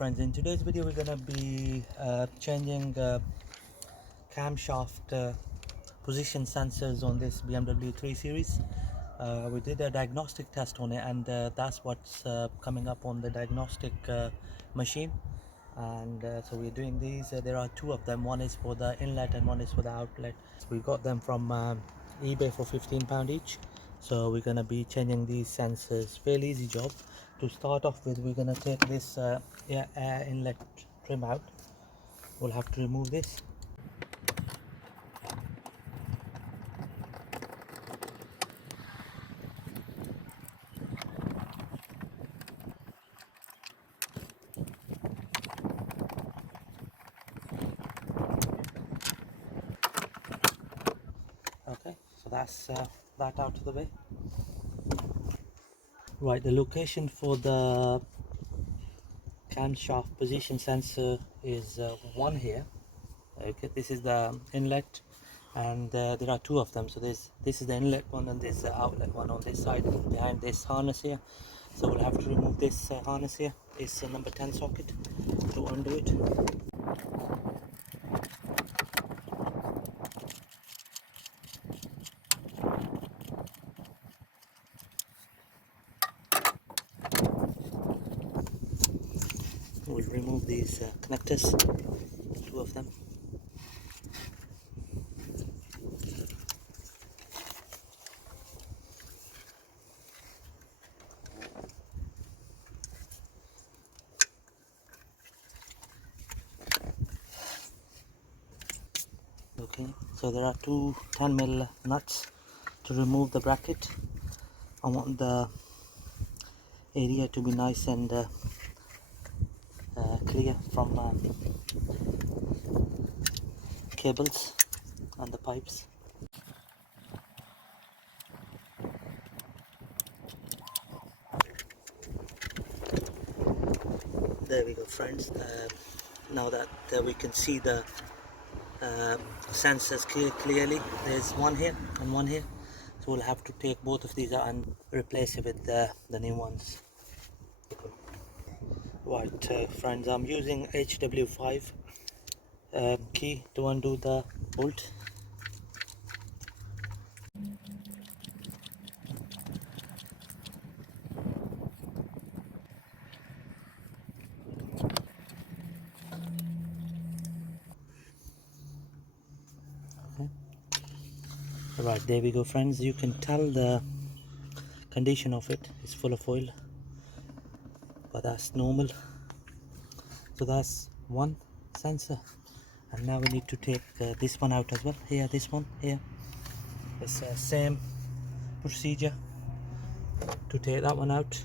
friends, in today's video we're gonna be changing camshaft position sensors on this BMW 3 Series. We did a diagnostic test on it, and that's what's coming up on the diagnostic machine. And so we're doing these. There are two of them. One is for the inlet and one is for the outlet. We got them from eBay for £15 each. So we're gonna be changing these sensors. Fairly easy job. To start off with, we're gonna take this air inlet trim out. We'll have to remove this. Okay, so that's that out of the way. Right, the location for the camshaft position sensor is one here. Okay, this is the inlet, and there are two of them. So this is the inlet one and this outlet one on this side behind this harness here. So we'll have to remove this harness here. It's a number 10 socket to undo it. We'll remove these connectors, two of them. Okay, so there are two 10mm nuts to remove the bracket. I want the area to be nice and clear from cables and the pipes. There we go, friends. Now that we can see the sensors clearly, there's one here and one here, so we'll have to take both of these out and replace it with the new ones. Right, friends, I'm using HW5 key to undo the bolt. Right, there we go, friends. You can tell the condition of it is full of oil, but that's normal. So that's one sensor, and now we need to take this one out as well. Here, this one here. It's the same procedure to take that one out.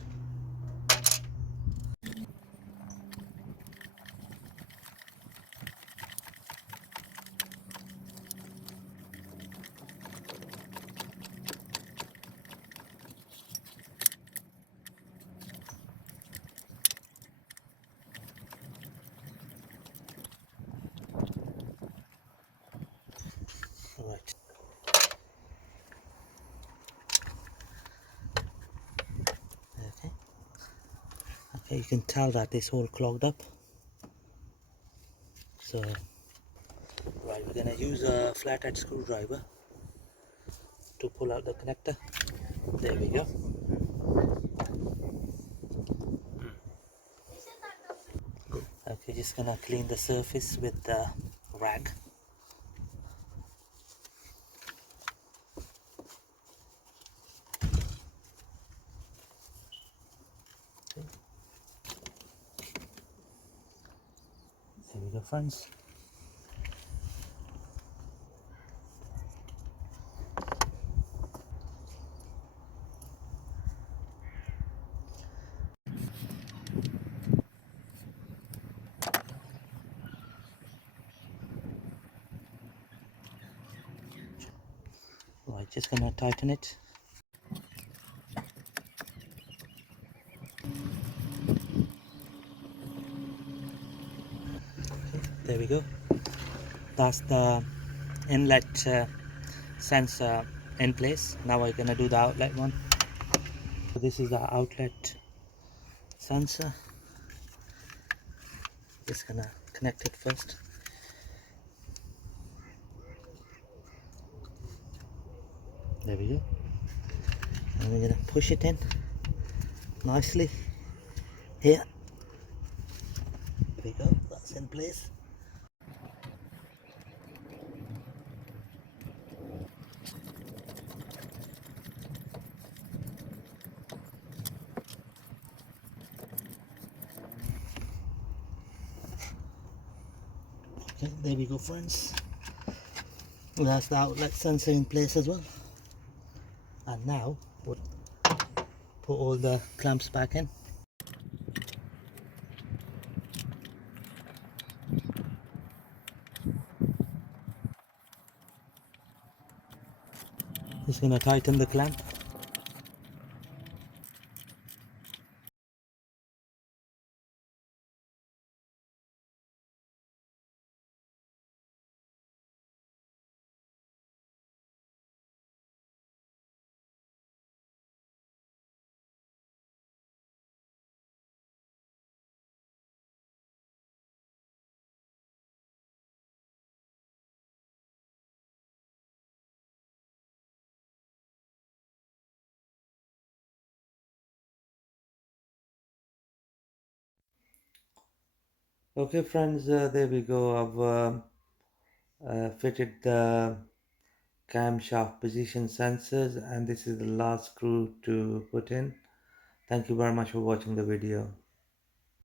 Right. Okay, you can tell that it's all clogged up. So, right, we're gonna use a flathead screwdriver to pull out the connector. There we go. Okay, just gonna clean the surface with the rag. Okay. There we go, friends. Right, just gonna tighten it. Okay, there we go. That's the inlet sensor in place. Now we're gonna do the outlet one. So this is the outlet sensor. Just gonna connect it first. There we go. And we're gonna push it in nicely here. There we go, that's in place. Okay, there we go, friends. That's the outlet sensor in place as well. And now we'll put all the clamps back in. Just gonna tighten the clamp. Okay, friends, there we go. I've fitted the camshaft position sensors, and this is the last screw to put in. Thank you very much for watching the video.